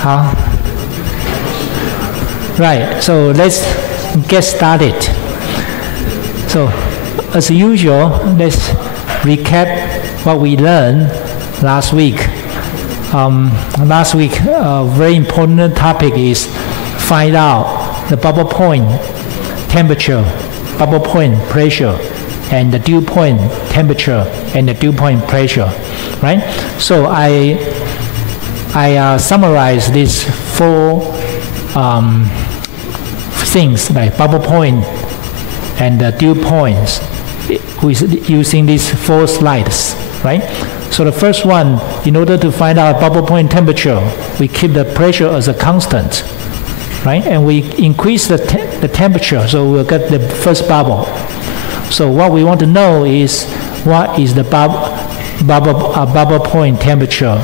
Huh? Right, so let's get started. So, as usual, let's recap what we learned last week. Last week, a very important topic is find out the bubble point temperature, bubble point pressure, and the dew point temperature and the dew point pressure, right? So I summarize these four things like bubble point and the dew points using these four slides, right? So the first one, in order to find out bubble point temperature, we keep the pressure as a constant, right? And we increase the temperature, so we'll get the first bubble. So what we want to know is what is the bubble point temperature,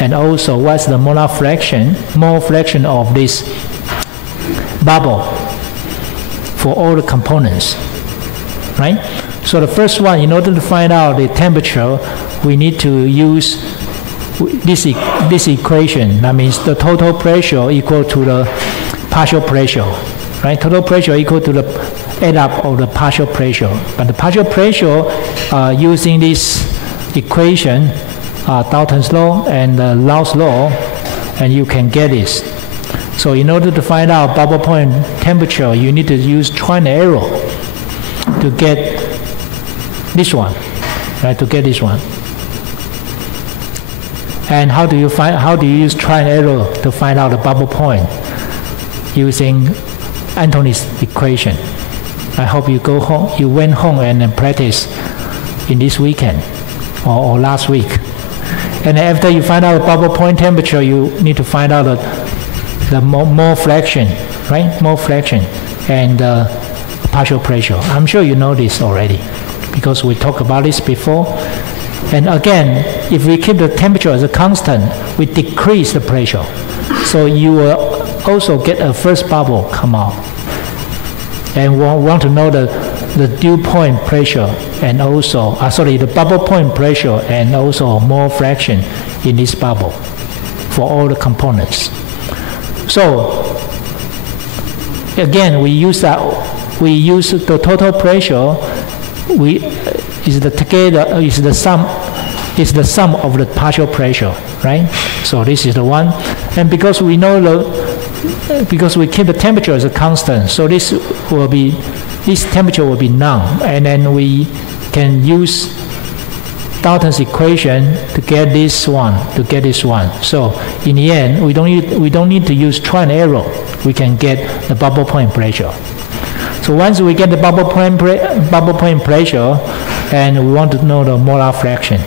and also what's the mole fraction of this bubble for all the components, right? So the first one, in order to find out the temperature, we need to use this equation. That means the total pressure equal to the partial pressure, right? Total pressure equal to the add up of the partial pressure. But the partial pressure, using this equation, Dalton's law and Law's law, and you can get this. So in order to find out bubble point temperature, you need to use trial and error to get this one, right? To get this one. And how do you use trial and error to find out the bubble point? Using Anthony's equation. I hope you went home and practice in this weekend or last week. And after you find out the bubble point temperature, you need to find out the mole fraction, right? Mole fraction and partial pressure. I'm sure you know this already because we talked about this before. And again, if we keep the temperature as a constant, we decrease the pressure. So you will also get a first bubble come out. And we want to know the dew point pressure and also, the bubble point pressure and also mole fraction in this bubble for all the components. So again, we use the total pressure. Is the sum of the partial pressure, right? So this is the one, and because we know because we keep the temperature as a constant, so this temperature will be none, and then we can use Dalton's equation to get this one. So in the end, we don't need to use trial and error. We can get the bubble point pressure. So once we get the bubble point pressure, and we want to know the molar fraction.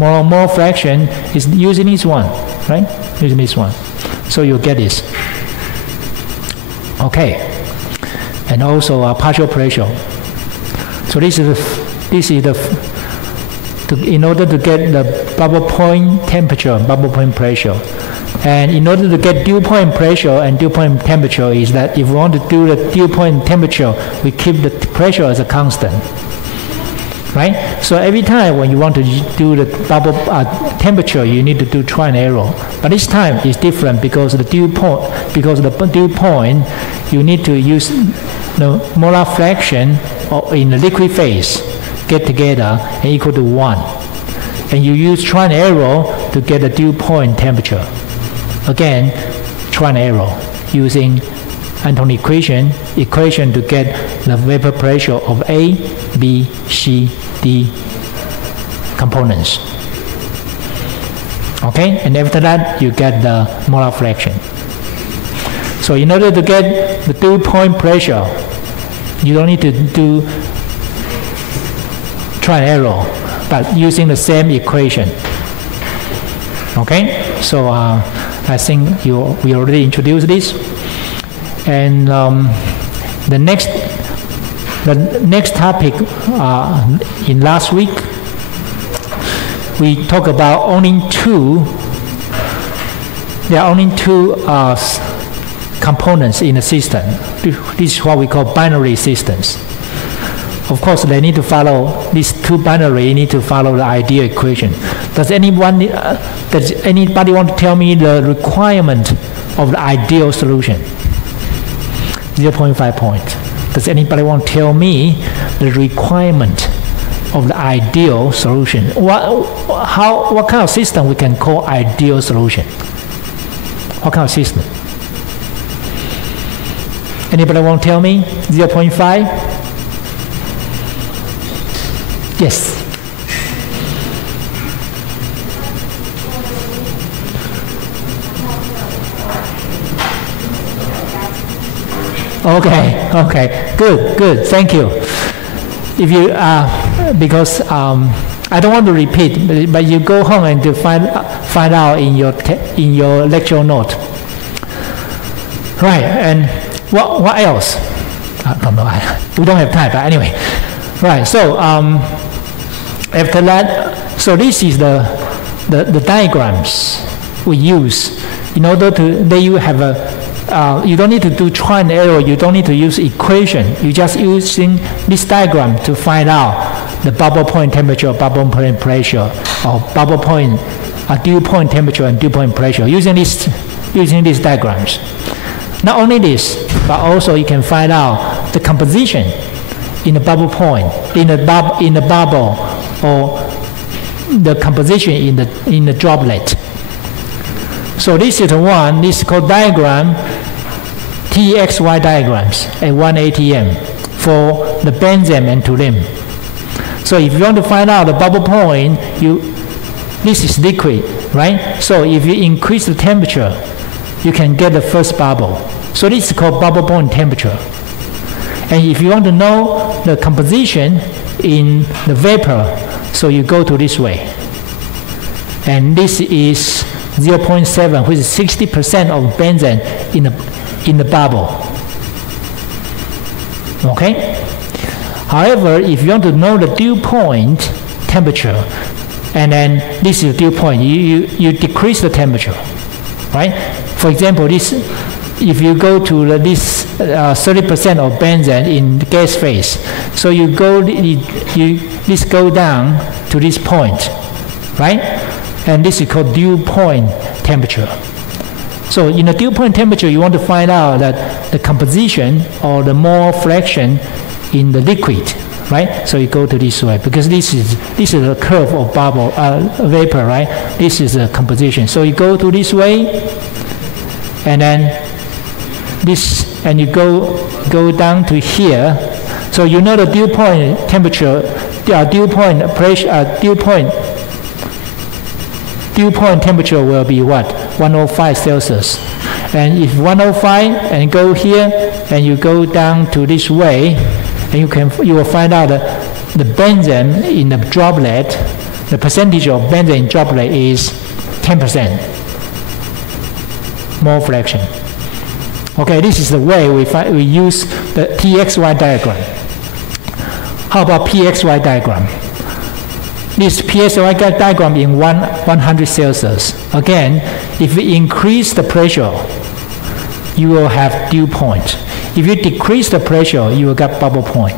Mole fraction is using this one, right? Using this one. So you'll get this. Okay. And also partial pressure. So in order to get the bubble point temperature, bubble point pressure. And in order to get dew point pressure and dew point temperature is that if we want to do the dew point temperature, we keep the pressure as a constant. Right? So every time when you want to do the bubble temperature, you need to do trial and error. But this time it's different because the dew point, you need to use the molar fraction in the liquid phase get together and equal to 1. And you use trial and error to get the dew point temperature. Again, trial and error using Anthony equation to get the vapor pressure of A, B, C, D components. Okay, and after that you get the molar fraction. So in order to get the dew point pressure, you don't need to do trial and error, but using the same equation. Okay, so I think we already introduced this. And the next topic in last week, we talked about there are only two components in a system. This is what we call binary systems. of course, they need to follow these two binary. Need to follow the ideal equation. Does anybody want to tell me the requirement of the ideal solution? 0.5 point. Does anybody want to tell me the requirement of the ideal solution? What kind of system we can call ideal solution? What kind of system? Anybody want to tell me? 0.5? Yes. Okay, good, thank you. If you, because I don't want to repeat, but you go home and to find out in your lecture note. Right, and what else? I don't know, we don't have time, but anyway. Right, so after that, so this is the diagrams we use in order to, then you have a, you don't need to do trial and error, you don't need to use equation, you just using this diagram to find out the bubble point temperature, bubble point pressure, or bubble point, dew point temperature and dew point pressure, using these diagrams. Not only this, but also you can find out the composition in the bubble point, in the bubble, or the composition in the droplet. So this is the one, this is called diagram, TXY diagrams at 1 ATM for the benzene and toluene. So if you want to find out the bubble point, this is liquid, right? So if you increase the temperature, you can get the first bubble. So this is called bubble point temperature. And if you want to know the composition in the vapor, so you go to this way. And this is 0.7, which is 60% of benzene in the bubble. Okay? However, if you want to know the dew point temperature, and then this is the dew point, you decrease the temperature, right? For example, this, if you go to this 30% of benzene in the gas phase, so you go down to this point, right? And this is called dew point temperature. So in the dew point temperature, you want to find out that the composition or the mole fraction in the liquid, right? So you go to this way, because this is a curve of bubble vapor, right? This is the composition. So you go to this way, and then this, and you go down to here. So you know the dew point temperature, dew point pressure, dew point temperature will be what? 105 Celsius. And if 105, and go here, and you go down to this way, and you will find out that the benzene in the droplet, the percentage of benzene in droplet is 10%. Mole fraction. Okay, this is the way we use the TXY diagram. How about PXY diagram? This PXY diagram in 100 Celsius. Again, if we increase the pressure, you will have dew point. If you decrease the pressure, you will get bubble point,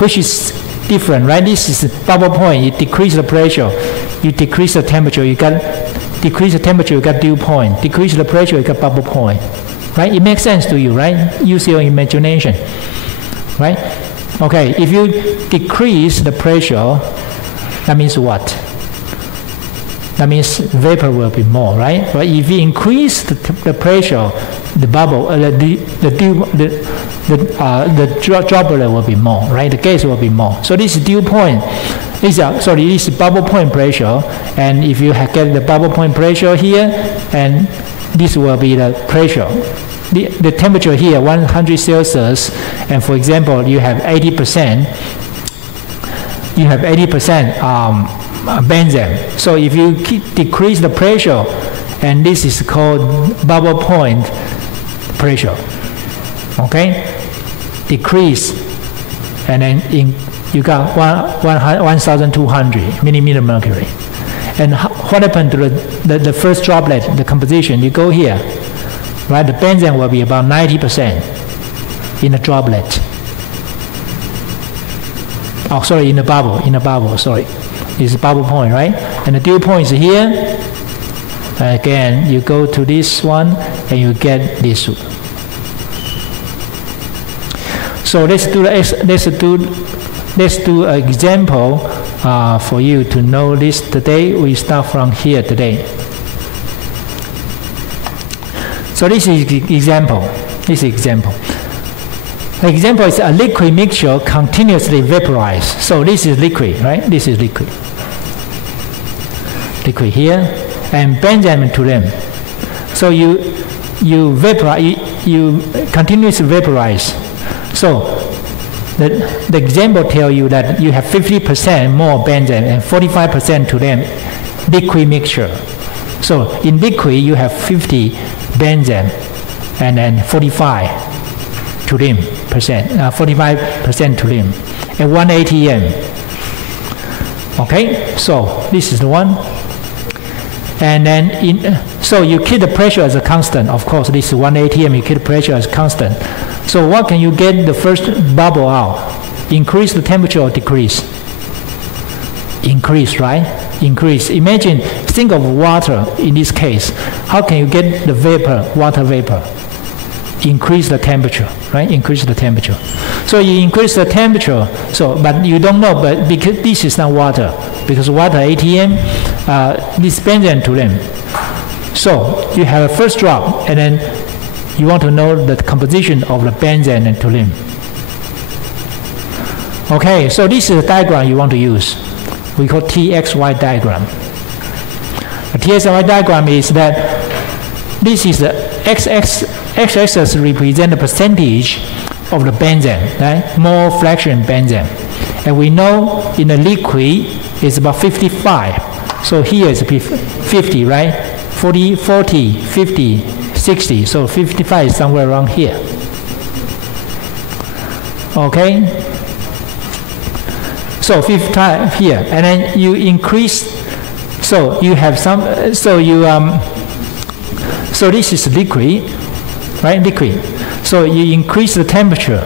which is different, right? This is bubble point. You decrease the pressure, you decrease the temperature, you get dew point. Decrease the pressure, you get bubble point, right? It makes sense to you, right? Use your imagination, right? Okay, if you decrease the pressure, that means what? That means vapor will be more, right? But if you increase the pressure, the bubble, the droplet will be more, right? The gas will be more. So this is dew point. This is bubble point pressure. And if you get the bubble point pressure here, and this will be the pressure. The temperature here, 100 Celsius, and for example, you have 80%. You have 80% benzene. So if you decrease the pressure, and this is called bubble point pressure. Okay, decrease, and then you got 1,200 millimeter mercury. And what happened to the first droplet, the composition? You go here, right? The benzene will be about 90% in the droplet. Oh, sorry, in the bubble, sorry. It's a bubble point, right? And the dew point is here. Again, you go to this one and you get this. So let's do an example for you to know this today. We start from here today. So this is example. This is example. The example is a liquid mixture continuously vaporized. So this is liquid, right? This is liquid. Liquid here, and benzene to them. So you vaporize, you continuously vaporize. So the example tells you that you have 50% more benzene and 45% to them liquid mixture. So in liquid you have 50 benzene and then 45 to them percent, 45% to them, and 1 atm. Okay, so this is the one. And then so you keep the pressure as a constant. Of course, this is 1 atm. You keep the pressure as constant. So what can you get the first bubble out? Increase the temperature or decrease? Increase, right? Increase. Imagine, think of water in this case. How can you get the vapor, water vapor? Increase the temperature, right? Increase the temperature. So you increase the temperature. So, but you don't know, but because this is not water, because water ATM, this benzene to them. So you have a first drop, and then you want to know the composition of the benzene and toluene. Okay, so this is the diagram you want to use. We call TXY diagram. The TXY diagram is that this is the x-axis represent the percentage of the benzene, right? Mole fraction benzene. And we know in the liquid it's about 55. So here is 50, right? 40, 50, 60. So 55 is somewhere around here. Okay? So 55 here. And then you increase, so you have some, so this is liquid, right? Liquid. So you increase the temperature.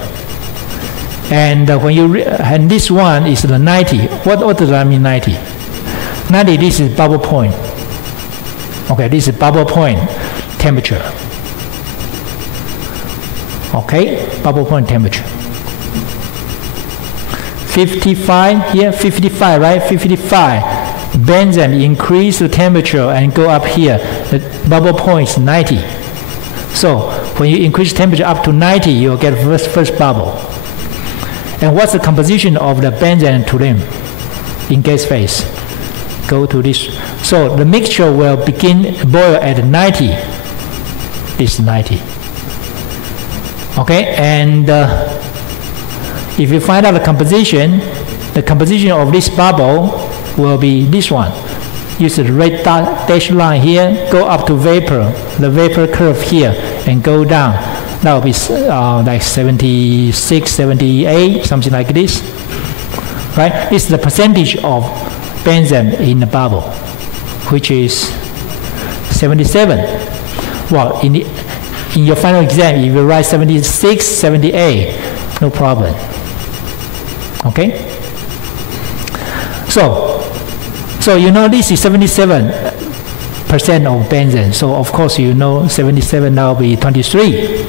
And when you and this one is the 90. What does that mean, 90? 90, this is bubble point. Okay, this is bubble point temperature. Okay, bubble point temperature. 55 here, 55, right? 55. Benzene increase the temperature and go up here. The bubble point is 90. So when you increase temperature up to 90, you'll get first bubble. And what's the composition of the benzene and toluene in gas phase? Go to this. So the mixture will begin boil at 90. This is 90. Okay, and if you find out the composition of this bubble will be this one. Use the red dashed line here, go up to vapor, the vapor curve here, and go down. That will be like 76, 78, something like this. Right? It's the percentage of benzene in the bubble, which is 77. Well, in your final exam, if you write 76, 78, no problem. Okay? So you know this is 77% of benzene. So of course you know 77 now will be 23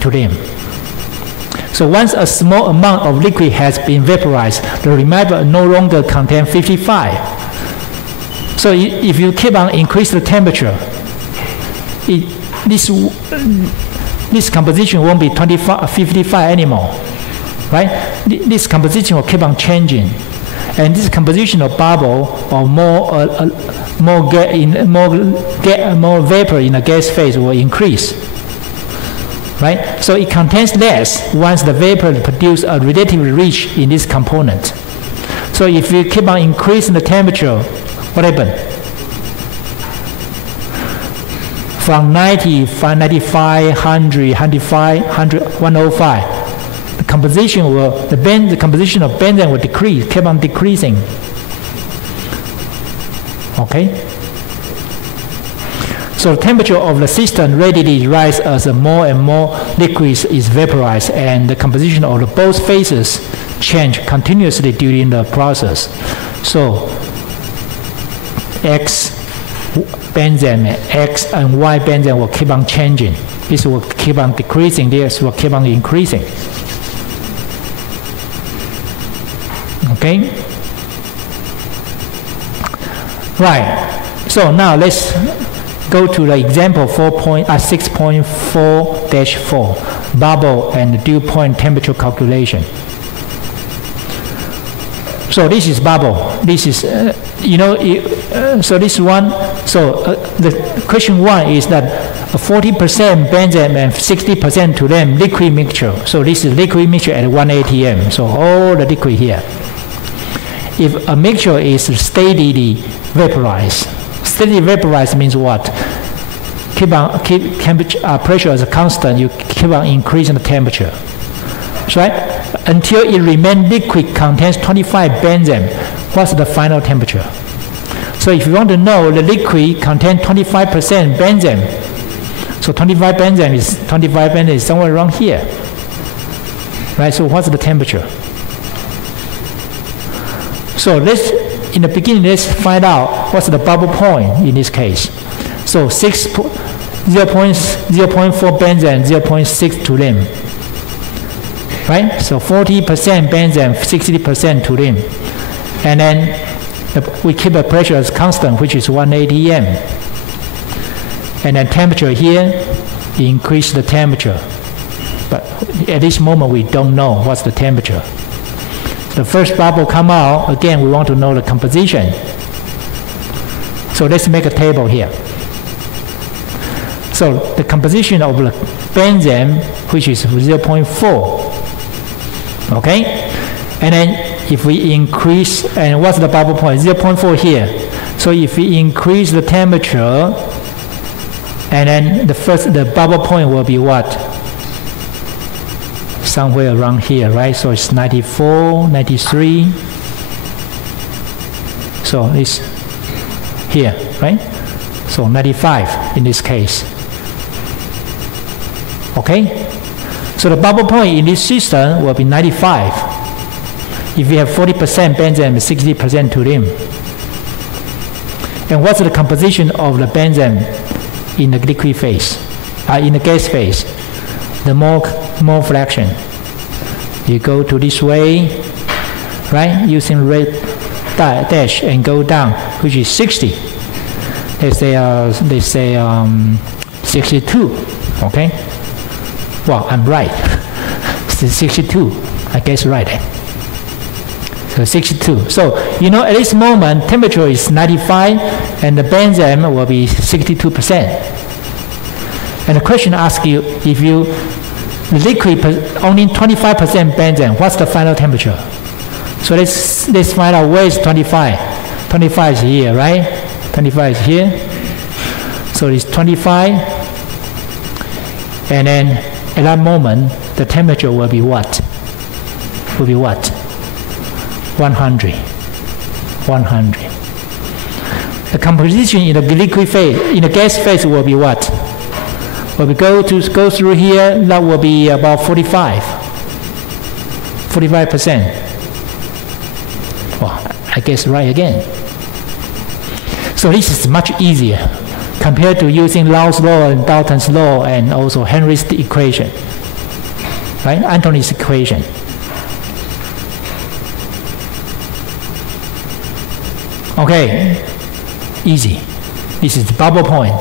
to them. So once a small amount of liquid has been vaporized, the remainder no longer contains 55. So if you keep on increasing the temperature, this composition won't be 55 anymore, right? This composition will keep on changing. And this composition of bubble or more vapor in the gas phase will increase, right? So it contains less once the vapor produces a relatively rich in this component. So if you keep on increasing the temperature, what happens? From 95, 100, 105. The composition of benzene will decrease, keep on decreasing. So So the temperature of the system readily rises as more and more liquid is vaporized, and the composition of the both phases change continuously during the process. So X benzene, X and Y benzene will keep on changing. This will keep on decreasing, this will keep on increasing. Okay? Right. So now let's go to the example 6.4-4, bubble and dew point temperature calculation. So this is bubble. This is, so this one, the question 1 is that 40% benzene and 60% toluene liquid mixture. So this is liquid mixture at 1 atm. So all the liquid here. If a mixture is steadily vaporized, steadily vaporized means what? Keep temperature, pressure as a constant, you keep on increasing the temperature. Right? Until it remains liquid, contains 25 benzene. What's the final temperature? So if you want to know, the liquid contains 25% benzene. So 25 benzene is somewhere around here. Right? So what's the temperature? So in the beginning, let's find out what's the bubble point in this case. So 0.4 benzene, 0.6 toluene. Right? So 40% benzene, 60% toluene. And then we keep the pressure as constant, which is 1 atm. And then temperature here, increase the temperature. But at this moment, we don't know what's the temperature. The first bubble come out, again, we want to know the composition. So let's make a table here. So the composition of the benzene, which is 0.4. Okay? And then if we increase, and what's the bubble point? 0.4 here. So if we increase the temperature, and then the bubble point will be what? Somewhere around here, right? So it's 94, 93. So it's here, right? So 95 in this case. Okay? So the bubble point in this system will be 95 if we have 40% benzene and 60% toluene. And what's the composition of the benzene in the liquid phase, in the gas phase? The mole fraction. You go to this way, right? Using red dash and go down, which is 60. They say 62. Okay. Well, I'm right. It's 62. I guess right. So 62. So at this moment, temperature is 95, and the benzene will be 62%. And the question asks you, if you liquid only 25% benzene, what's the final temperature? So let's find out where is 25. 25 is here, right? 25 is here. So it's 25, and then at that moment the temperature will be what? 100. The composition in the liquid phase, in the gas phase, will be what? When we go through here, that will be about 45%. Well, I guess right again. So this is much easier compared to using Law's law and Dalton's law and also Henry's equation, right? Anthony's equation. Okay, easy. This is the bubble point.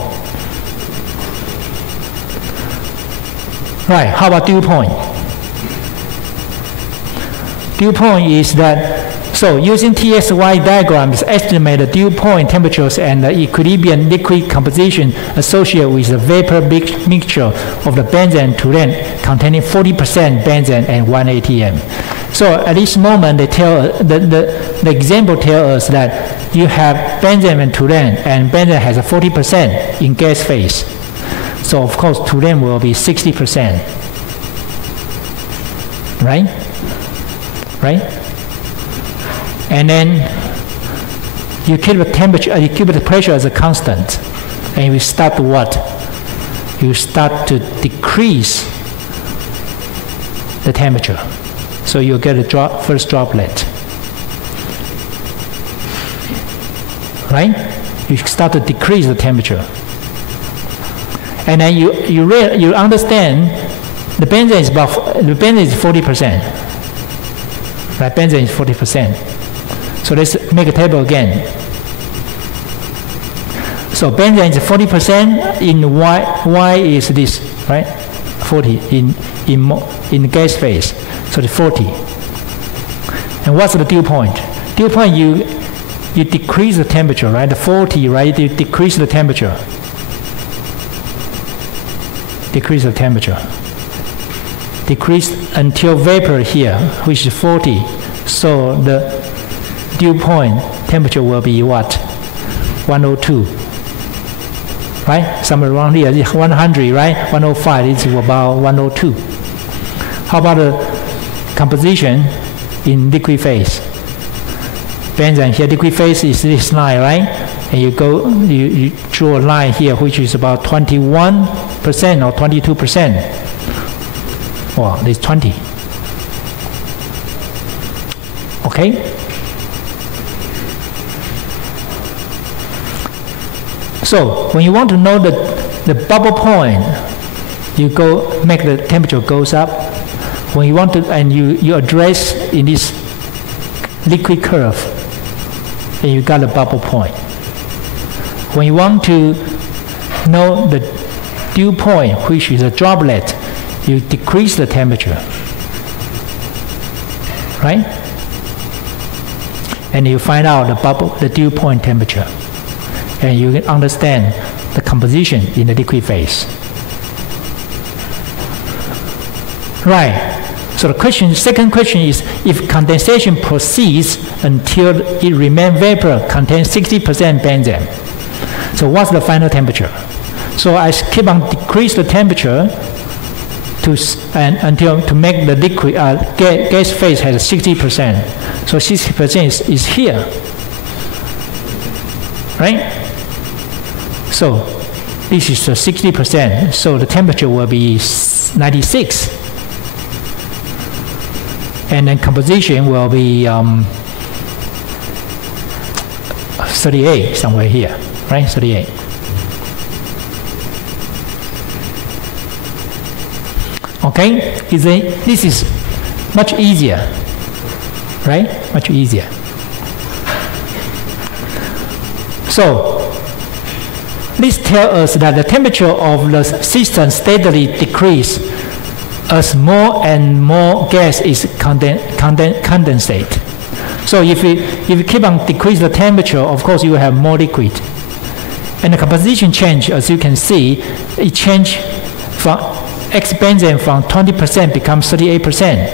Right, how about dew point? Dew point is that, so using TSY diagrams, estimate the dew point temperatures and the equilibrium liquid composition associated with the vapor mixture of the benzene and toluene containing 40% benzene and 1 atm. So at this moment, they tell the example tells us that you have benzene and toluene, and benzene has a 40% in gas phase. So of course, toluene will be 60%. Right? Right? And then you keep the temperature, you keep the pressure as a constant. and you start to what? You start to decrease the temperature. So you get a first droplet. Right? You start to decrease the temperature. And then you understand the benzene is 40%. Right? Benzene is 40%. So let's make a table again. So benzene is 40% in Y is this, right? 40 in gas phase. So it's 40. And what's the dew point? Dew point, you decrease the temperature, right? The 40, right? You decrease the temperature. Decrease the temperature. Decrease until vapor here, which is 40. So the dew point temperature will be what? 102. Right? Somewhere around here, 100, right? 105 is about 102. How about the composition in liquid phase? Benzene here, liquid phase is this line, right? And you draw a line here, which is about 21% or 22%. Well, it's 20. Okay? So when you want to know the bubble point, you make the temperature goes up. When you want to, and you address in this liquid curve, and you got a bubble point. When you want to know the dew point, which is a droplet, you decrease the temperature, right? And you find out the dew point temperature. And you can understand the composition in the liquid phase. Right. So the second question is, if condensation proceeds until it remains vapor, contains 60% benzene. So what's the final temperature? So I keep on decrease the temperature until to make the liquid gas phase has 60%. So 60% is here, right? So this is 60%. So the temperature will be 96, and then composition will be 38 somewhere here, right? 38. Okay, this is much easier, right? Much easier. So this tells us that the temperature of the system steadily decreases as more and more gas is condensate. So if you keep on decrease the temperature, of course you will have more liquid. And the composition change, as you can see, it changed from X-benzene from 20% becomes 38%.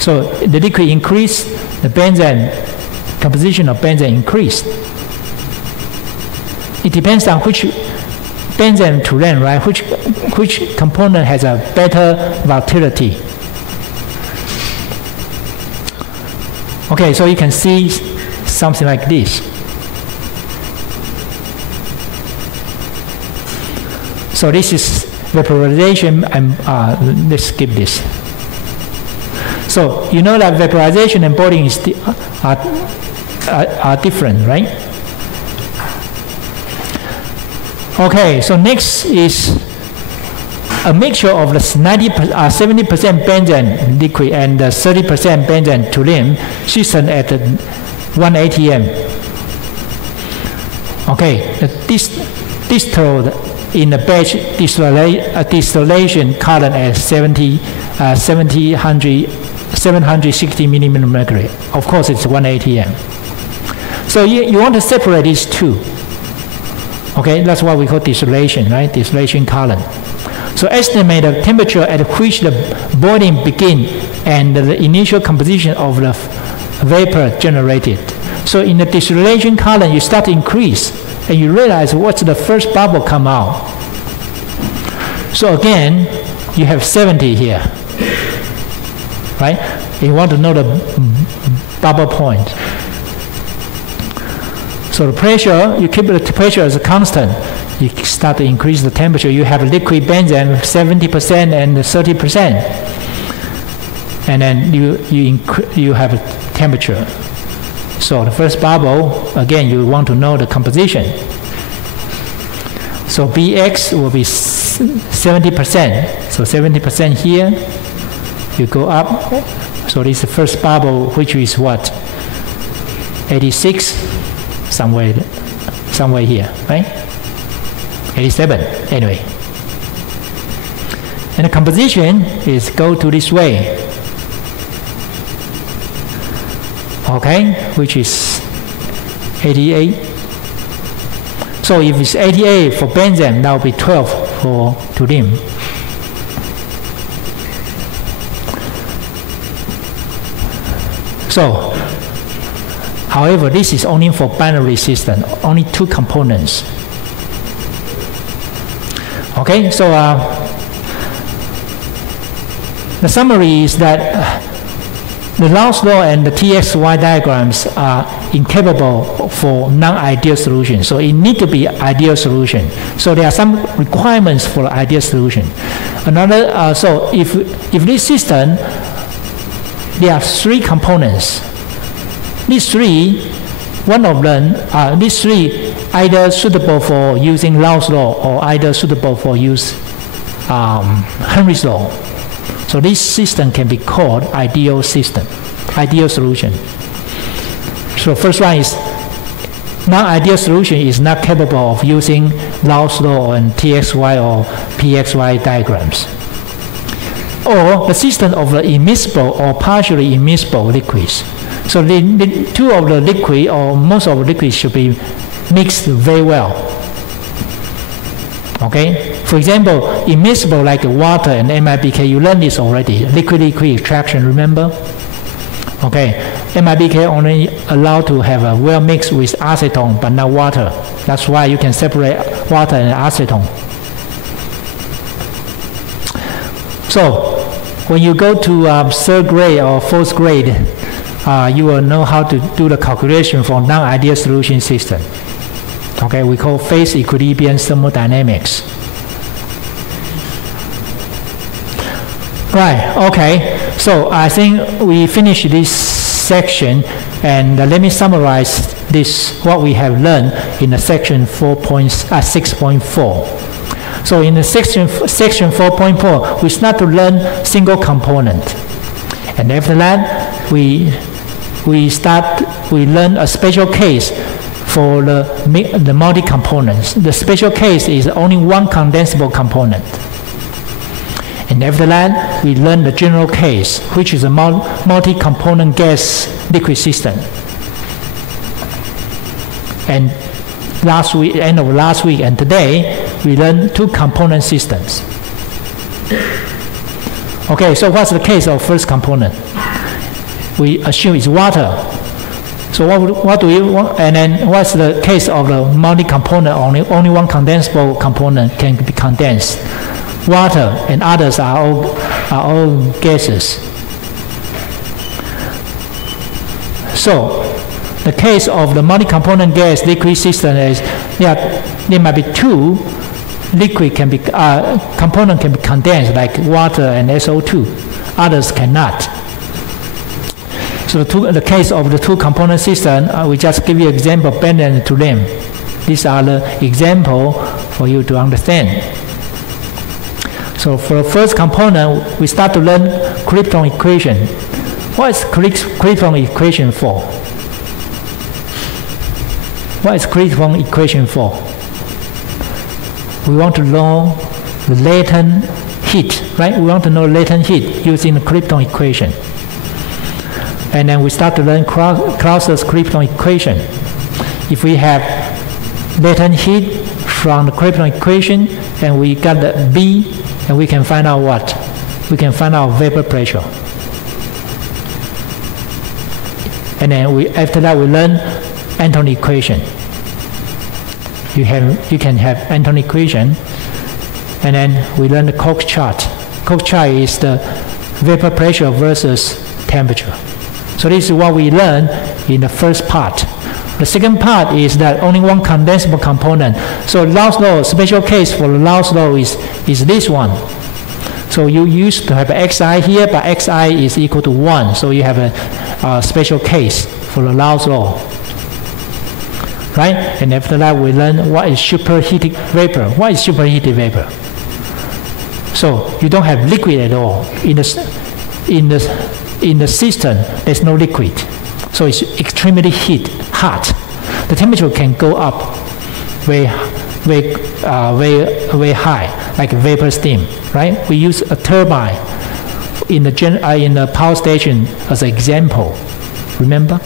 So the liquid increased, the benzene, composition of benzene increased. It depends on which benzene to learn, right? Which component has a better volatility. Okay, so you can see something like this. So this is vaporization, and let's skip this. So you know that vaporization and boiling are different, right? Okay, so next is a mixture of the 70% benzene liquid and 30% benzene toluene system at 1 atm. Okay, distilled in the batch distillation column at 760 millimeter mercury. Of course, it's 1 atm. So you want to separate these two. Okay, that's what we call distillation, right? Distillation column. So estimate the temperature at which the boiling begins and the initial composition of the vapor generated. So in the distillation column, you start to increase, and you realize what's the first bubble come out. So again, you have 70 here, right? You want to know the bubble point. So the pressure, you keep the pressure as a constant. you start to increase the temperature. You have liquid benzene 70% and 30%, and then you have a temperature. So the first bubble, again, you want to know the composition. So Bx will be 70%. So 70% here. You go up. So this is the first bubble, which is what? 86, somewhere here, right? 87, anyway. And the composition is go to this way. Okay, which is 88. So if it's 88 for benzene, that will be 12 for toluene. So, however, this is only for binary system, only 2 components. Okay, so the summary is that the Law's law and the TXY diagrams are incapable for non-ideal solution. So it needs to be ideal solution. So there are some requirements for the ideal solution. Another, so if this system, there are 3 components. These 3, one of them, these 3 either suitable for using Law's law or either suitable for use Henry's law. So this system can be called ideal system, ideal solution. So first one is non-ideal solution is not capable of using Law's law and TXY or PXY diagrams. Or the system of the immiscible or partially immiscible liquids. So the 2 of the liquid or most of the liquids should be mixed very well. Okay? For example, immiscible like water and MIBK, you learned this already. Liquid-liquid extraction, remember? Okay. MIBK only allowed to have a well mixed with acetone, but not water. That's why you can separate water and acetone. So, when you go to 3rd grade or 4th grade, you will know how to do the calculation for non-ideal solution system. Okay, we call phase equilibrium thermodynamics. Right, okay. So I think we finished this section, and let me summarize this, what we have learned in the section 6.4. So in the section 4.4, we start to learn single component. And after that, we learn a special case for the multi-components. The special case is only one condensable component. And after that, we learn the general case, which is a multi-component gas liquid system. And last week, end of last week and today, we learned 2 component systems. Okay, so what's the case of first component? We assume it's water. So what do we want? And then what's the case of the multi-component? Only one condensable component can be condensed. Water and others are all gases. So the case of the multi-component gas liquid system is there might be 2 liquid component can be condensed, like water and SO2. Others cannot. So the case of the 2 component system, we just give you example, benzene and toluene. These are the example for you to understand. So for the first component, we start to learn Krypton equation. What is Krypton equation for? What is Krypton equation for? We want to know the latent heat, right? We want to know latent heat using the Krypton equation. And then we start to learn Clauser's Krypton equation. If we have latent heat from the Krypton equation, and we got the B, and we can find out what? We can find out vapor pressure. And then after that we learn Anton equation. You can have Anton equation, and then we learn the Koch chart. Koch chart is the vapor pressure versus temperature. So this is what we learned in the first part. The second part is that only one condensable component. So Law's law, special case for Law's law is this one. So you used to have xi here, but xi is equal to 1. So you have a special case for the Law's law. Right? And after that, we learn what is superheated vapor. What is superheated vapor? So you don't have liquid at all. In the system, there's no liquid. So it's extremely hot. The temperature can go up very high, like vapor steam, right? We use a turbine in the power station as an example. Remember?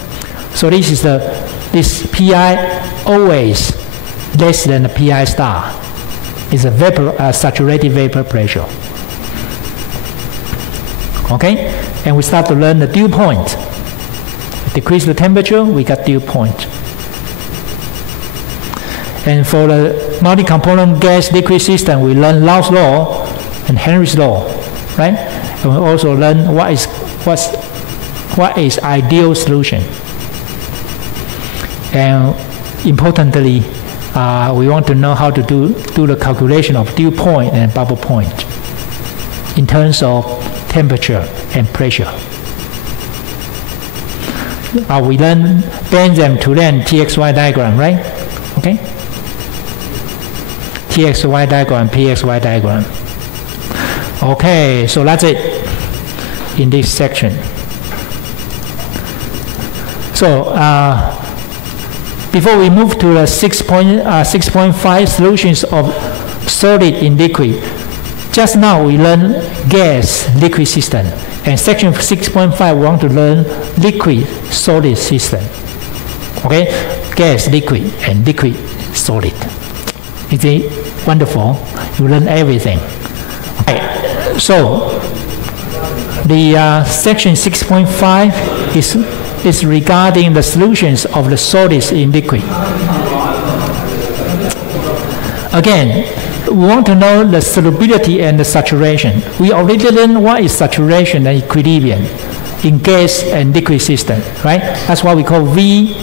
So this PI always less than the PI star. It's a saturated vapor pressure. Okay? And we start to learn the dew point. Decrease the temperature, we got dew point. And for the multi-component gas liquid system, we learn Law's law and Henry's law, right? And we also learn what is ideal solution. And importantly, we want to know how to do the calculation of dew point and bubble point in terms of temperature and pressure. We bend them to learn TXY diagram, right? Okay? TXY diagram, PXY diagram. Okay, so that's it in this section. So before we move to the 6.5 solutions of solid in liquid, just now we learned gas liquid system. And section 6.5 we want to learn liquid solid system. Okay? Gas liquid and liquid solid. Is it wonderful? You learn everything. Okay. So the section 6.5 is regarding the solutions of the solids in liquid. Again, we want to know the solubility and the saturation. We already learned what is saturation and equilibrium in gas and liquid system, right? That's what we call VLE,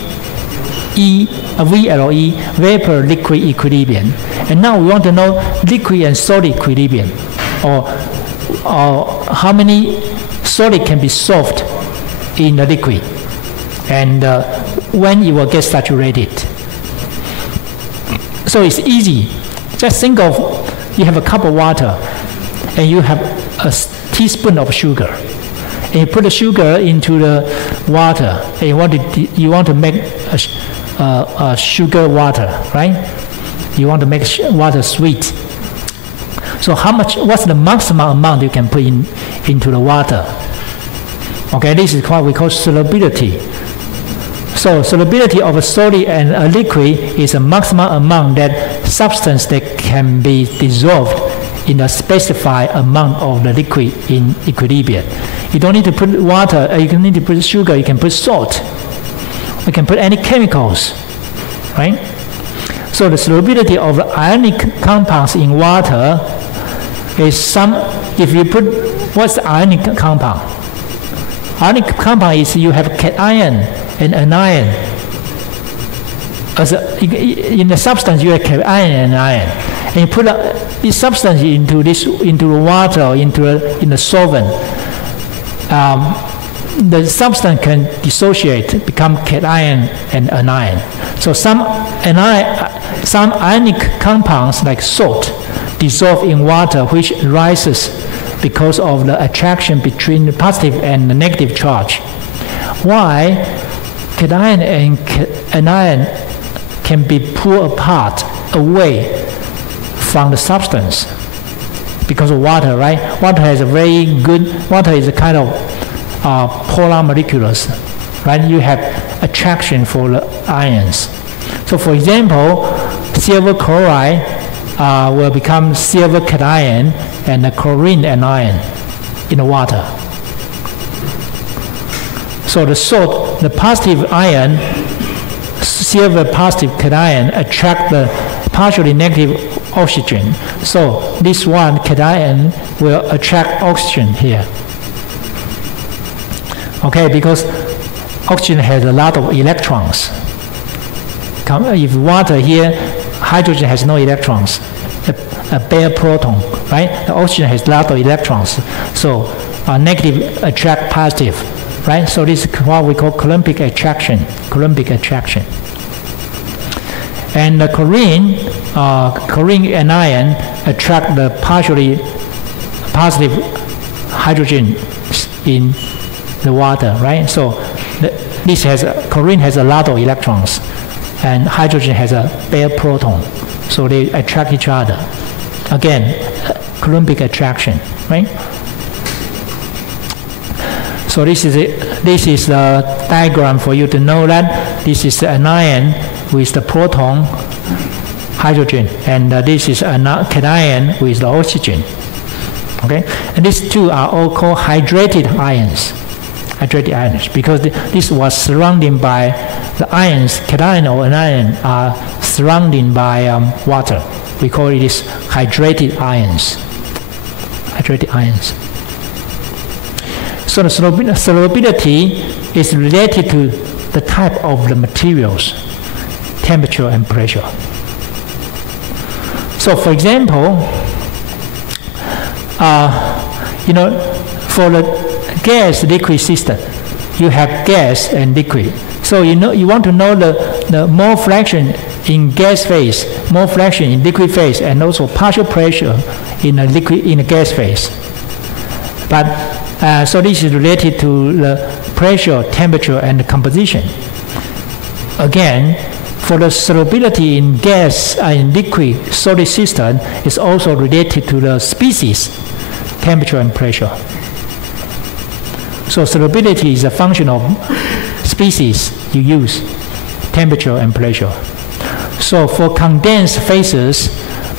vapor liquid equilibrium. And now we want to know liquid and solid equilibrium, or how many solid can be solved in the liquid, and when it will get saturated. So it's easy. Just think of, you have a cup of water and you have a teaspoon of sugar, and you put the sugar into the water, and you want to make a sugar water, right? You want to make water sweet. So what's the maximum amount you can put into the water? Okay, this is what we call solubility. So solubility of a solid and a liquid is a maximum amount that substance that can be dissolved in a specified amount of the liquid in equilibrium. You don't need to put water, you don't need to put sugar, you can put salt. You can put any chemicals, right? So the solubility of the ionic compounds in water is if you put, what's the ionic compound? Ionic compound is you have cation and anion. In the substance, you have cation and anion, and you put this substance into the water or in the solvent. The substance can dissociate, become cation and anion. So some ionic compounds like salt dissolve in water, which rises because of the attraction between the positive and the negative charge. Why cation and anion can be pulled apart away from the substance? Because of water, right? Water is a kind of polar molecules, right? You have attraction for the ions. So for example, silver chloride will become silver cation and a chlorine anion in the water. So the salt, the positive ion, silver positive cation, attract the partially negative oxygen. So this one cation will attract oxygen here. Okay, because oxygen has a lot of electrons. if water here, hydrogen has no electrons, a bare proton, right? The oxygen has a lot of electrons, so negative attract positive, right? So this is what we call Coulombic attraction. Coulombic attraction. And the chlorine anion attract the partially positive hydrogen in the water, right? So chlorine has a lot of electrons, and hydrogen has a bare proton, so they attract each other. Again, Coulombic attraction, right? So this is the diagram for you to know that this is the anion with the proton, hydrogen, and this is a cation with the oxygen. Okay, and these two are all called hydrated ions. Hydrated ions, because this was surrounded by the ions, cation or anion are surrounded by water. We call it this hydrated ions. Hydrated ions. So the solubility is related to the type of the materials, temperature and pressure. So for example, for the gas liquid system, you have gas and liquid. So you want to know the mole fraction in gas phase, mole fraction in liquid phase, and also partial pressure in the gas phase. But so this is related to the pressure, temperature, and the composition. Again, for the solubility in gas in liquid solid system is also related to the species, temperature, and pressure. So solubility is a function of species you use, temperature and pressure. So for condensed phases,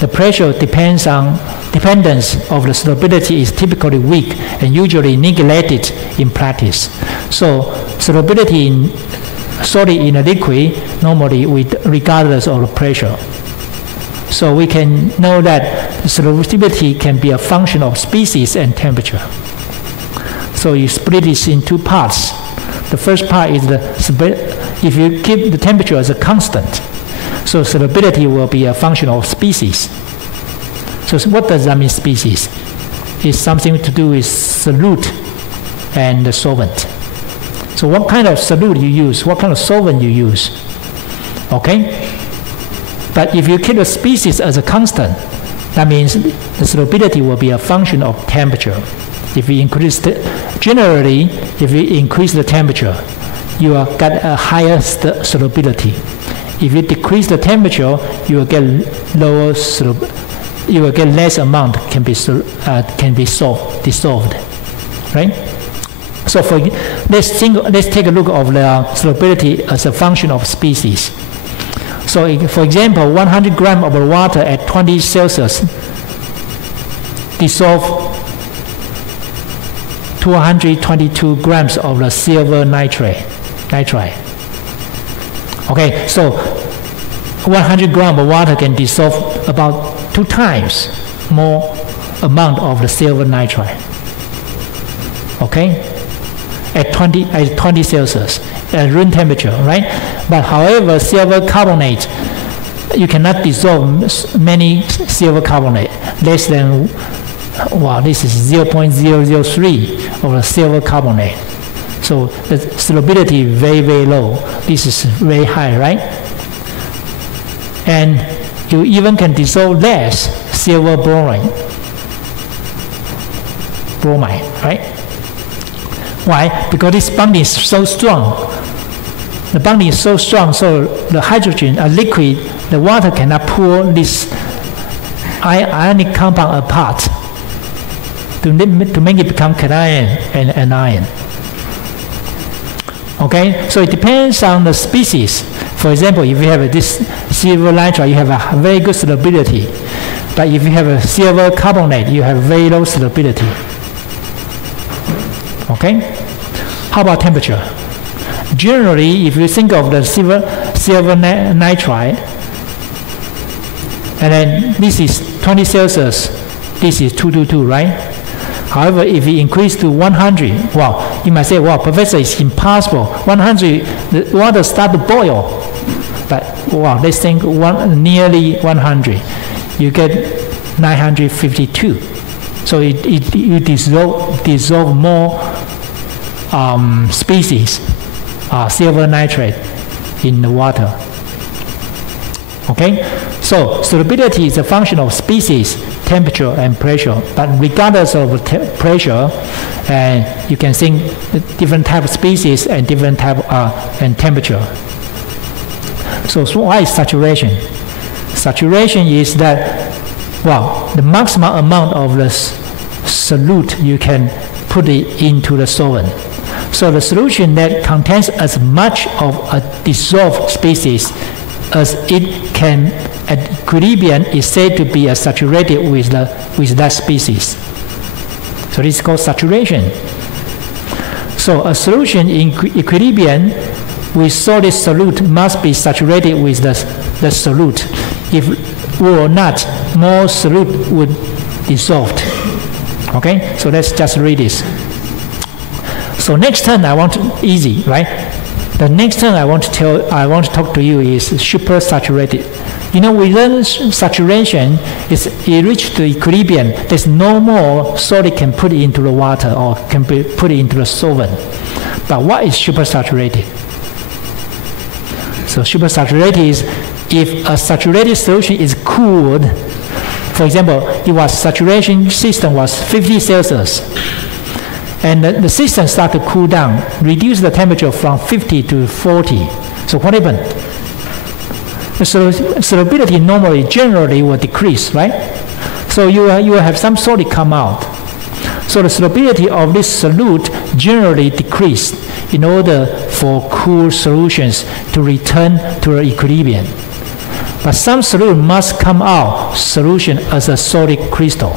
the pressure dependence of the solubility is typically weak and usually neglected in practice. So solubility in solid in a liquid normally regardless of the pressure. So we can know that solubility can be a function of species and temperature. So you split this in two parts. The first part is if you keep the temperature as a constant, so solubility will be a function of species. So what does that mean, species? It's something to do with solute and the solvent. So what kind of solute you use, what kind of solvent you use, okay? But if you keep the species as a constant, that means the solubility will be a function of temperature. If you increase generally, if you increase the temperature, you will get a higher solubility. If you decrease the temperature, you will get lower you will get less amount can be dissolved, right? So let's take a look of the solubility as a function of species. So for example, 100 grams of water at 20 Celsius dissolve 222 grams of the silver nitride. Okay, so 100 grams of water can dissolve about 2 times more amount of the silver nitride. Okay, at 20 Celsius, at room temperature, right? But however, silver carbonate, you cannot dissolve many silver carbonate less than, wow, this is 0.003 of the silver carbonate. So the solubility is very, very low. This is very high, right? And you even can dissolve less silver bromide, right? Why? Because this bonding is so strong. The bonding is so strong, so the hydrogen, a liquid, the water cannot pull this ionic compound apart to make it become cation and anion. Okay, so it depends on the species. For example, if you have this silver nitride, you have a very good solubility. But if you have a silver carbonate, you have very low solubility. Okay? How about temperature? Generally, if you think of the silver nitride, and then this is 20 Celsius, this is 222, right? However, if you increase to 100, wow, you might say, wow, professor, it's impossible. 100, the water start to boil. but wow, let's think nearly 100. You get 952. So you dissolve more species, silver nitrate, in the water. Okay, so solubility is a function of species, temperature, and pressure. But regardless of pressure, you can think different type of species and different type and temperature. So why is saturation? Saturation is that, well, the maximum amount of the solute you can put it into the solvent. So the solution that contains as much of a dissolved species as it can at equilibrium is said to be saturated with that species. So this is called saturation. So a solution in equilibrium with solid solute must be saturated with the solute. If or not, more solute would dissolve. Okay, so let's just read this. So next term I want to, easy, right? The next term I want to talk to you is supersaturated. You know, we learn saturation is it reached the equilibrium. There's no more solid can put it into the water or can be put it into the solvent. But what is supersaturated? So supersaturated is if a saturated solution is cooled. For example, if our saturation system was 50 Celsius, and the system starts to cool down, reduce the temperature from 50 to 40. So what happened? The solubility normally, generally will decrease, right? So you will have some solid come out. So the solubility of this solute generally decreased in order for cool solutions to return to the equilibrium. But some solute must come out solution as a solid crystal.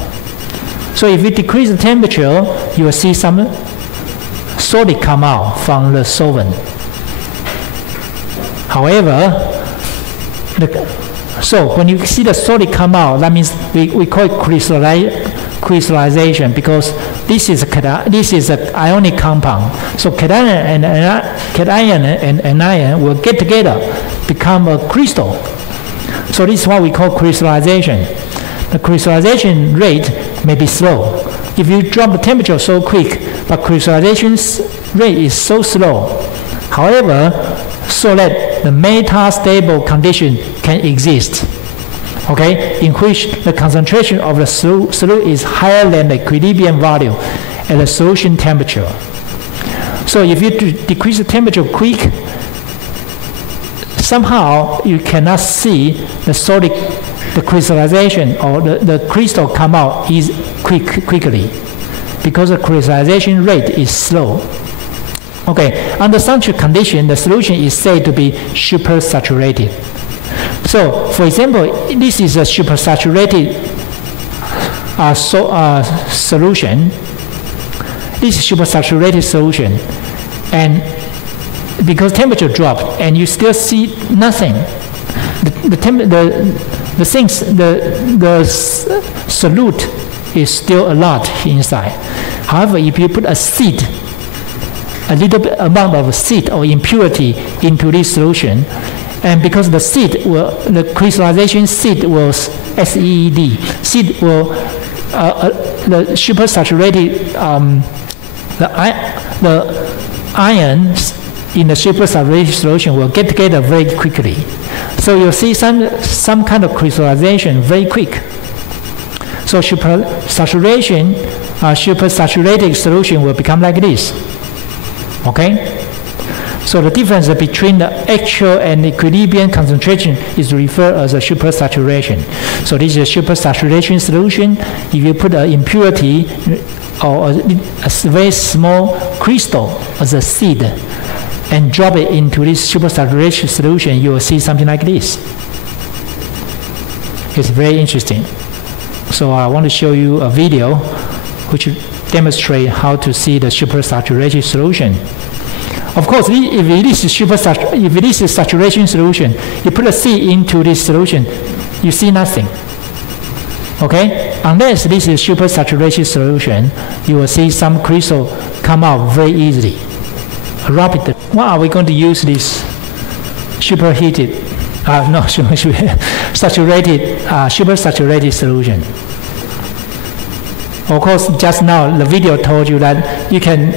So if you decrease the temperature, you will see some solid come out from the solvent. However, so when you see the solid come out, that means we call it crystallization, because this is an ionic compound. So cation and anion will get together, become a crystal. So this is what we call crystallization. The crystallization rate may be slow. If you drop the temperature so quick, but crystallization rate is so slow. However, so that the metastable condition can exist, okay, in which the concentration of the solute is higher than the equilibrium value at the solution temperature. So if you decrease the temperature quick, somehow you cannot see the crystallization or the crystal come out quickly, because the crystallization rate is slow. Okay, under such a condition, the solution is said to be supersaturated. So, for example, this is a supersaturated solution. This is supersaturated solution, and because temperature dropped, and you still see nothing. The solute is still a lot inside. However, if you put a little bit amount of acid or impurity into this solution, and because the crystallization seed will SEED, seed will the supersaturated the ions in the supersaturated solution will get together very quickly. So you'll see some kind of crystallization very quick. So supersaturated solution will become like this. Okay? So the difference between the actual and equilibrium concentration is referred as a supersaturation. So this is a supersaturation solution. If you put an impurity or a very small crystal as a seed and drop it into this supersaturation solution, you will see something like this. It's very interesting. So I want to show you a video which demonstrates how to see the supersaturated solution. Of course, if it is a saturation solution, you put a C into this solution, you see nothing. Okay? Unless this is supersaturated solution, you will see some crystal come out very easily, rapidly. Why are we going to use this superheated No, saturated, supersaturated solution. Of course, just now the video told you that you can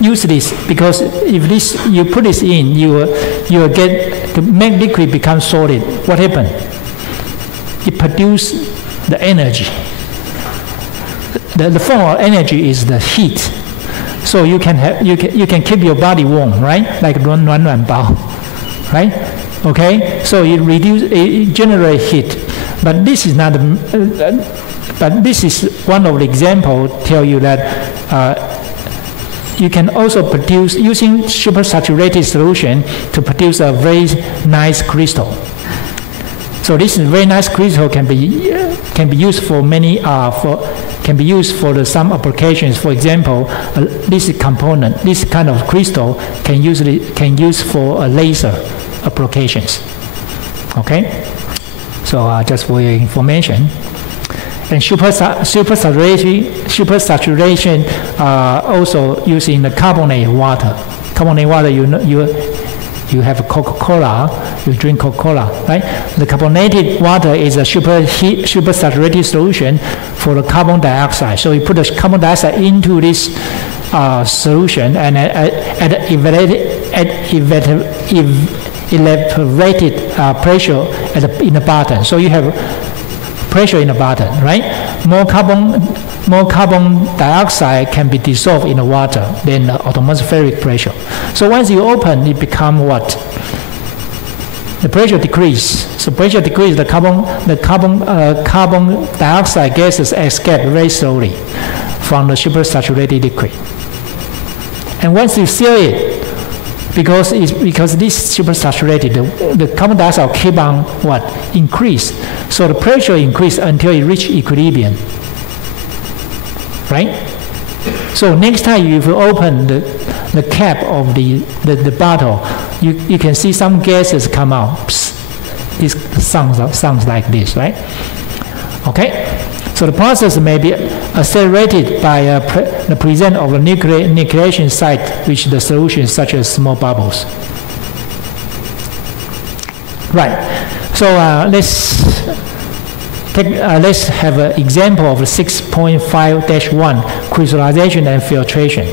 use this, because if this you put this in, you will get to make liquid become solid. What happened? It produces the energy. The form of energy is the heat. So you can keep your body warm, right? Like 暖包, right? Okay. So it generates heat, but this is not. But this is one of the examples tell you that you can also produce using supersaturated solution to produce a very nice crystal. So this very nice crystal can be used for many can be used for some applications. For example, this component, this kind of crystal can use for laser applications. Okay, so just for your information. And supersaturation also used in the carbonate water. Carbonate water, you have Coca-Cola, you drink Coca-Cola, right? The carbonated water is a supersaturated solution for the carbon dioxide. So you put the carbon dioxide into this solution, and at evaporated pressure in the bottom. So you have pressure in the bottom, right? More carbon dioxide can be dissolved in the water than the atmospheric pressure. So once you open, it becomes what? The pressure decreases. So pressure decreases, the carbon dioxide gases escape very slowly from the supersaturated liquid. And once you seal it, because this supersaturated, the carbon dioxide keep on what? Increase. So the pressure increase until it reach equilibrium. Right? So next time if you open the cap of the bottle, you can see some gases come out. Psst. This sounds like this, right? Okay? So the process may be accelerated by the presence of a nucleation site, which the solution such as small bubbles. Right. So let's have an example of 6.5-1 crystallization and filtration.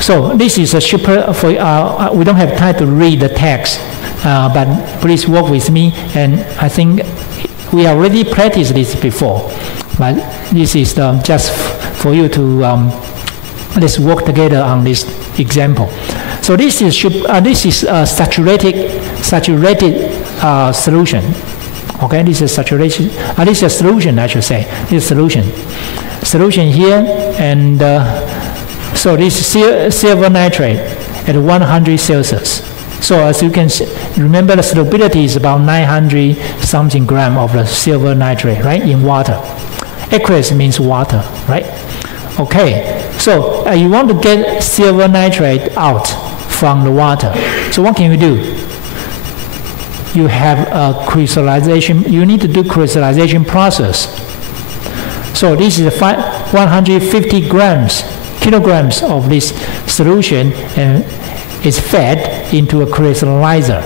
So this is a we don't have time to read the text, but please work with me, and I think we already practiced this before, but this is just for you to let's work together on this example. So this is a saturated solution. Okay, this is saturation. This is a solution, I should say. This is solution here, and so this is silver nitrate at 100 Celsius. So as you can see, remember the solubility is about 900 something gram of the silver nitrate, right, in water. Aqueous means water, right? Okay, so you want to get silver nitrate out from the water. So what can you do? You have a crystallization. You need to do crystallization process. So this is 150 kilograms of this solution, and is fed into a crystallizer,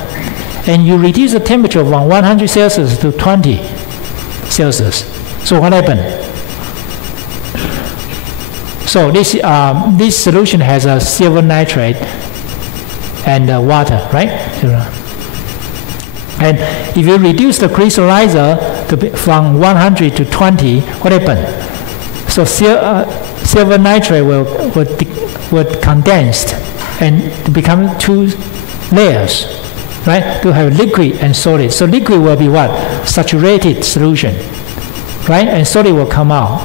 and you reduce the temperature from 100 Celsius to 20 Celsius. So what happened? So this solution has a silver nitrate and water, right? And if you reduce the crystallizer from 100 to 20, what happened? So silver nitrate will condense and become two layers, right? To have liquid and solid. So liquid will be what? Saturated solution, right? And solid will come out.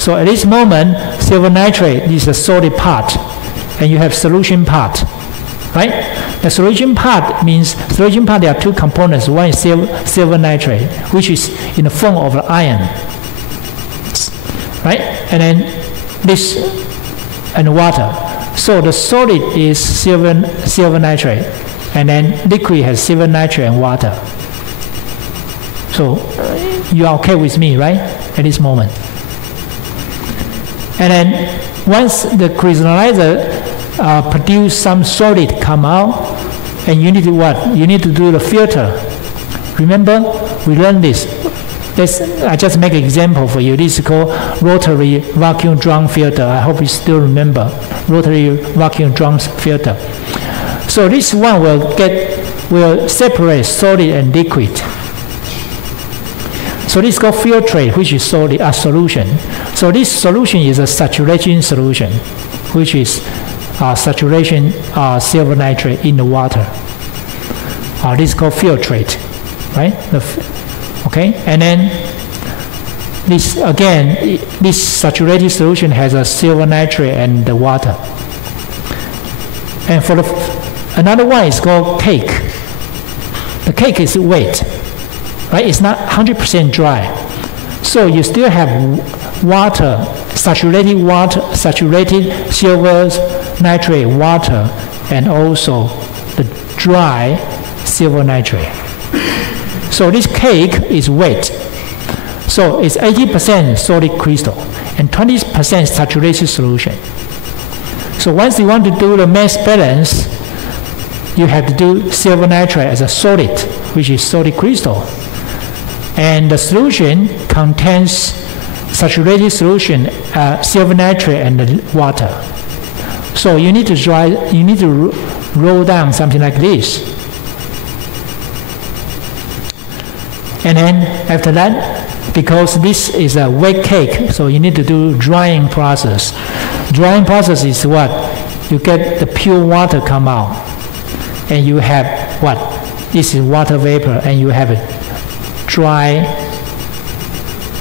So at this moment, silver nitrate is the solid part, and you have solution part, right? The solution part means there are two components. One is silver nitrate, which is in the form of iron, right? And then this and water. So the solid is silver nitrate, and then liquid has silver nitrate and water. So you are okay with me, right? At this moment. And then once the crystallizer produce some solid come out, and you need to what? You need to do the filter. Remember, we learned this. I just make an example for you. This is called rotary vacuum drum filter. I hope you still remember rotary vacuum drum filter. So this one will separate solid and liquid. So this is called filtrate, which is solid solution. So this solution is a saturation solution, which is saturation silver nitrate in the water. This is called filtrate, right? Okay, and then this again, this saturated solution has a silver nitrate and the water. And for another one is called cake. The cake is wet, right? It's not 100% dry, so you still have water, saturated silver nitrate water, and also the dry silver nitrate. So this cake is wet. So it's 80% solid crystal and 20% saturated solution. So once you want to do the mass balance, you have to do silver nitrate as a solid, which is solid crystal. And the solution contains saturated solution, silver nitrate and the water. So you need to roll down something like this. And then after that, because this is a wet cake, so you need to do drying process. Drying process is what? You get the pure water come out, and you have what? This is water vapor, and you have a dry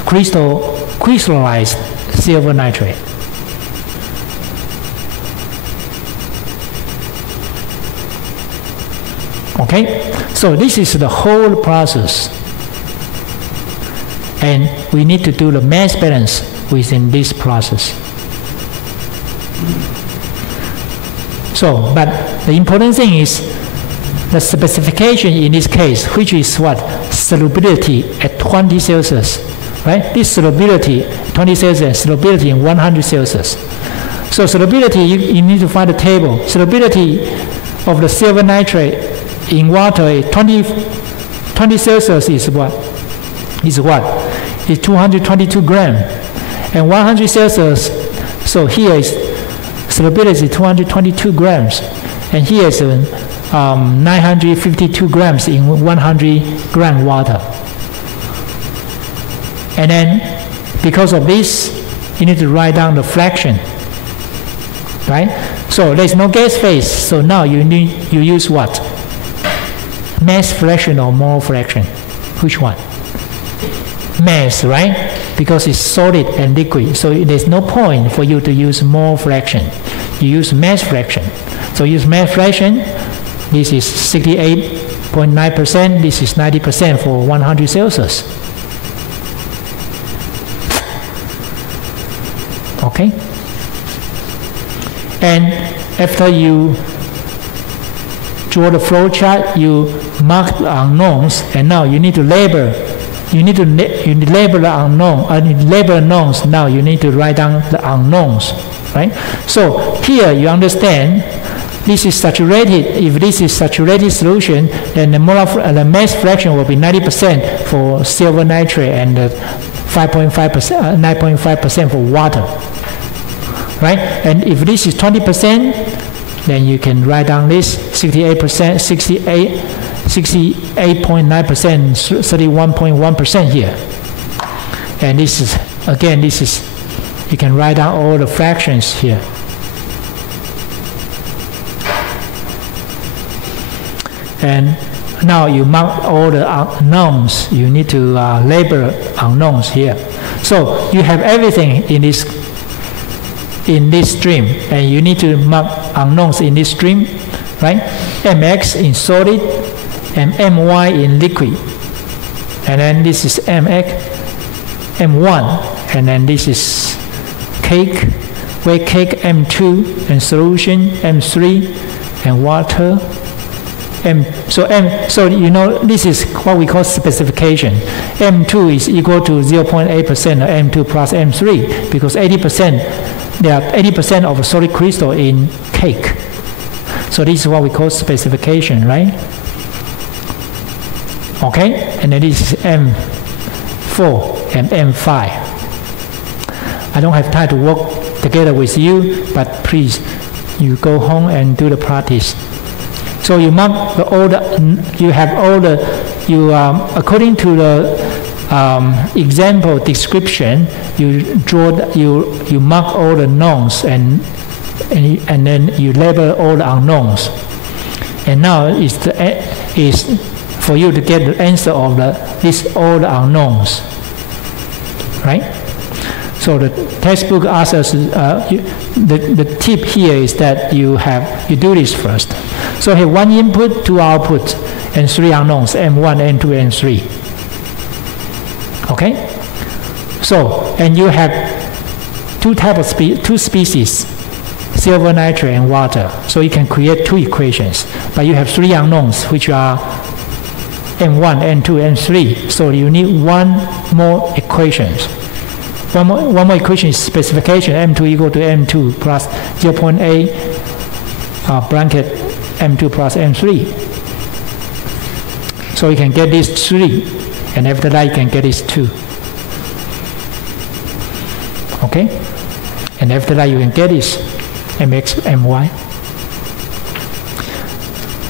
crystallized silver nitrate. Okay, so this is the whole process. And we need to do the mass balance within this process. So, but the important thing is the specification in this case, which is what? Solubility at 20 Celsius, right? This solubility, 20 Celsius, solubility in 100 Celsius. So solubility, you need to find the table. Solubility of the silver nitrate in water, 20 Celsius is what? Is 222 grams, and 100 Celsius. So here is solubility 222 grams, and here is 952 grams in 100 gram water. And then because of this, you need to write down the fraction, right? So there's no gas phase. So now you use what? Mass fraction or mole fraction? Which one? Mass, right? Because it's solid and liquid, so there's no point for you to use mole fraction. You use mass fraction. So use mass fraction. This is 68.9%. This is 90% for 100 Celsius. Okay. And after you draw the flow chart, you mark the unknowns, and now you need to label. You need to label the unknown. Label unknowns. Now you need to write down the unknowns, right? So here you understand this is saturated. If this is saturated solution, then the mass fraction will be 90% for silver nitrate and 9.5% for water, right? And if this is 20%, then you can write down this 68.9%, 31.1% here. And this is, again, you can write down all the fractions here. And now you mark all the unknowns. You need to label unknowns here. So you have everything in this stream, and you need to mark unknowns in this stream, right? Mx in solid and My in liquid, and then this is Mx, M1, and then this is cake, wet cake, M2, and solution, M3, and water, So you know, this is what we call specification. M2 is equal to 0.8% of M2 plus M3, because 80%, there are 80% of solid crystal in cake. So this is what we call specification, right? Okay, and then this is M4 and M5. I don't have time to work together with you, but please, you go home and do the practice. So you mark all the, you have all the, according to the example description, you draw, you mark all the knowns and then you label all the unknowns. And now is for you to get the answer of all the unknowns, right? So the textbook asks us, the tip here is that you do this first. So here 1 input, 2 output, and 3 unknowns, M1, M2, and 3. Okay? So, and you have two species, silver nitrate and water. So you can create 2 equations, but you have 3 unknowns, which are M1, M2, M3. So you need 1 more equations. One more equation is specification, M2 equal to M2 plus 0.8 bracket M2 plus M3. So you can get this 3, and after that you can get this 2. Okay? And after that you can get this Mx, My.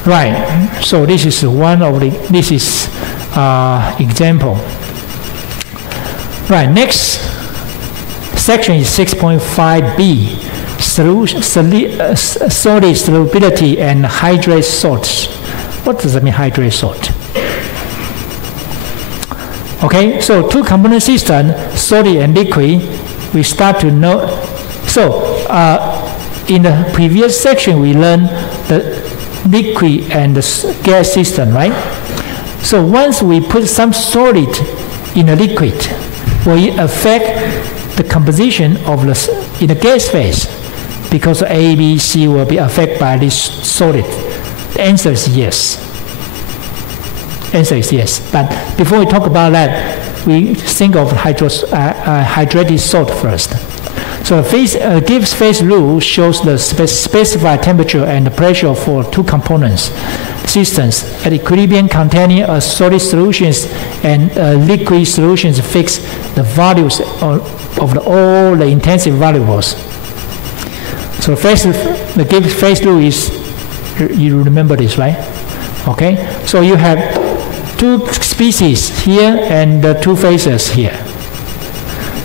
Right, so this is one of the, this is example. Right, next section is 6.5b, solid solubility and hydrate salts. What does that mean, hydrate salt? Okay, so 2 component system, solid and liquid, we start to know. So in the previous section we learned the liquid and the gas system, right? So once we put some solid in a liquid, will it affect the composition of in the gas phase? Because A, B, C will be affected by this solid. The answer is yes. Answer is yes. But before we talk about that, we think of hydrated salt first. So Gibbs phase rule shows the specified temperature and the pressure for 2 components systems at equilibrium containing a solid solutions and liquid solutions fix the values of all the intensive variables. So the Gibbs phase rule is, you remember this, right? Okay, so you have 2 species here and 2 phases here.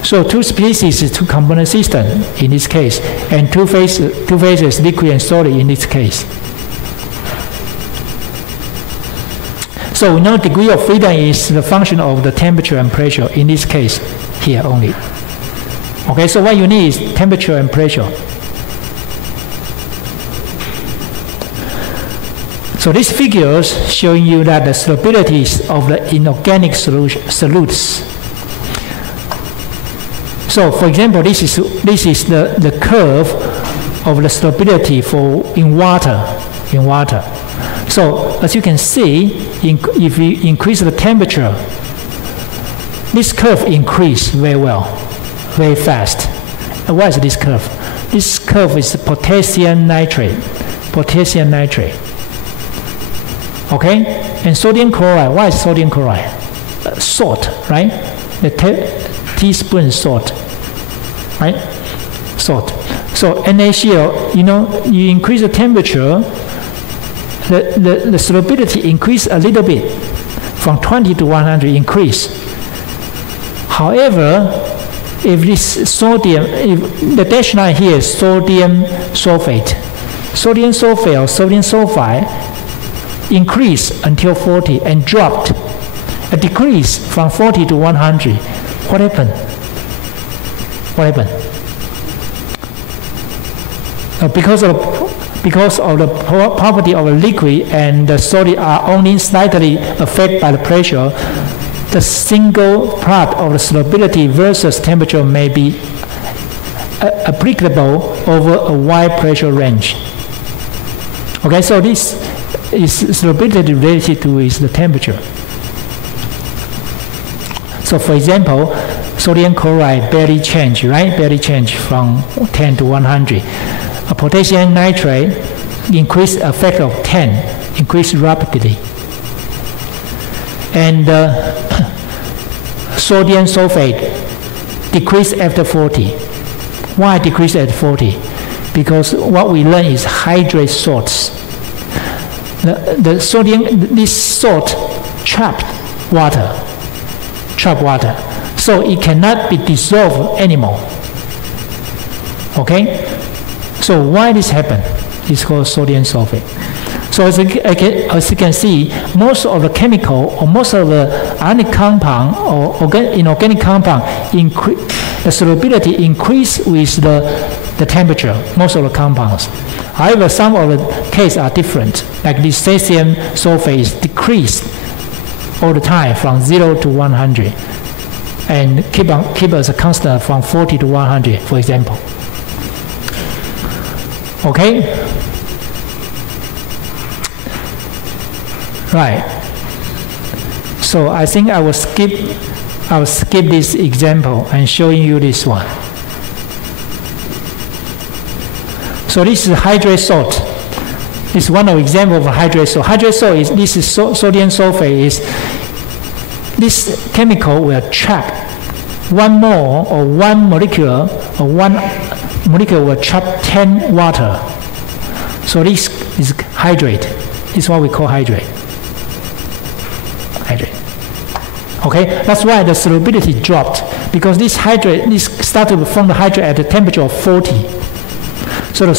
So 2 species is 2 component system in this case, and 2 phases, liquid and solid in this case. So we know degree of freedom is the function of the temperature and pressure in this case here only. Okay, so what you need is temperature and pressure. So these figures showing you that the solubilities of the inorganic solutes. So for example, this is the curve of the solubility in water. So as you can see, if we increase the temperature, this curve increases very well, very fast. And what is this curve? This curve is potassium nitrate. Okay? And sodium chloride. What is sodium chloride? Salt, right? The teaspoon salt, right? Salt. So NaCl, you increase the temperature, the solubility increase a little bit, from 20 to 100 increase. However, if this sodium, if the dashed line here is sodium sulfate or sodium sulfide increase until 40 and dropped, a decrease from 40 to 100. What happened? Because of the property of a liquid and the solid are only slightly affected by the pressure, the single part of the solubility versus temperature may be applicable over a wide pressure range. Okay, so this is solubility related to is the temperature. So for example, sodium chloride barely change, right? Barely change from 10 to 100. A potassium nitrate, increase a factor of 10, increase rapidly. And sodium sulfate decrease after 40. Why decrease at 40? Because what we learn is hydrate salts. The sodium, this salt trapped water, so it cannot be dissolved anymore. Okay? So why this happen? It's called sodium sulfate. So as you can see, most of the chemical or most of the ionic compound or inorganic compound, the solubility increase with the temperature, most of the compounds. However, some of the cases are different, like this cesium sulfate is decreased all the time from 0 to 100 and keep as a constant from 40 to 100, for example. Okay? Right. So I think I will skip this example and showing you this one. So this is hydrate salt. This is one of example of hydrate salt. Hydrate salt is sodium sulfate. This chemical will trap 1 mole or 1 molecule or 1 molecule will trap 10 water. So this is hydrate. This is what we call hydrate. Okay, that's why the solubility dropped, because this started to form the hydrate at the temperature of 40. So the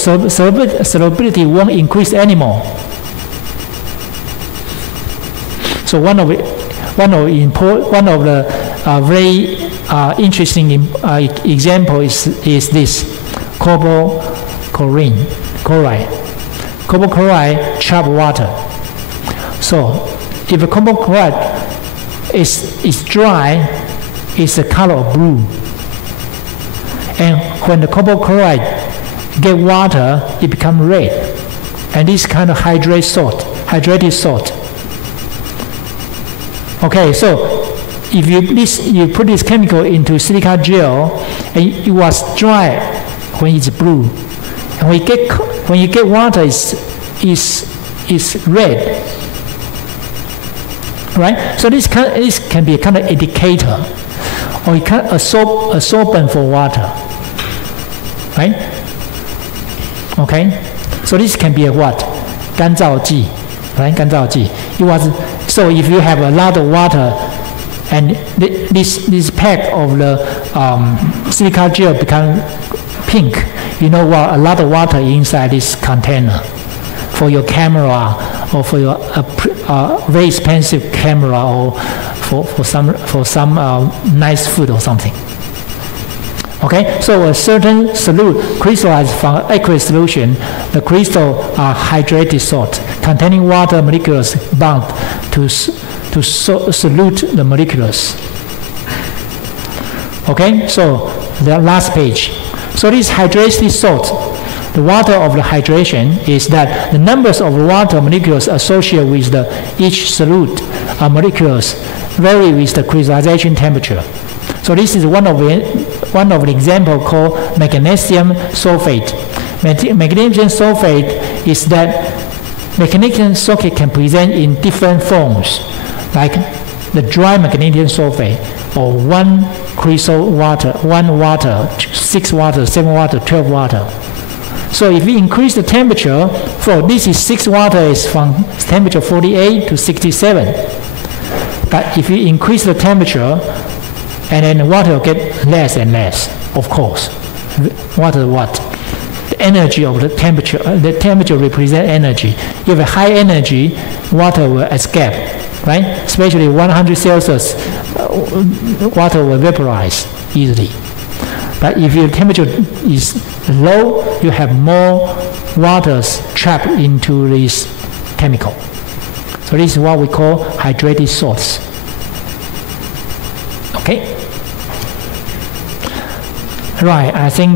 solubility won't increase anymore. So one of the very interesting example is this cobalt chloride. Cobalt chloride trap water. So if the cobalt chloride is dry, it's the color of blue. And when the cobalt chloride get water, it becomes red. And this kind of hydrated salt. Okay, so if you put this chemical into silica gel, and it was dry when it's blue, and when you get water, it's red. Right? So this can be a kind of indicator, or it can absorbent for water. Right? Okay? So this can be a what? 干燥剂, right? 干燥剂. So if you have a lot of water, and this pack of the silica gel become pink, you know what? A lot of water inside this container for your camera, or for your very expensive camera, or for some nice food or something. Okay, so a certain solute crystallized from aqueous solution, the crystal are hydrated salt containing water molecules bound to solute the molecules. Okay, so the last page. So this hydrated salt, the water of the hydration is that the numbers of water molecules associated with each solute molecules vary with the crystallization temperature. So this is one of the example called magnesium sulfate. Magnesium sulfate is that magnesium sulfate can present in different forms, like the dry magnesium sulfate, or 1 crystal water, 1 water, 6 water, 7 water, 12 water. So if we increase the temperature, this is 6 water is from temperature 48 to 67. But if you increase the temperature, and then the water will get less and less, of course. Water what? The energy of the temperature represents energy. If you have a high energy, water will escape, right? Especially 100 Celsius, water will vaporize easily. But if your temperature is low, you have more waters trapped into this chemical. So this is what we call hydrated salts. Okay? Right, I think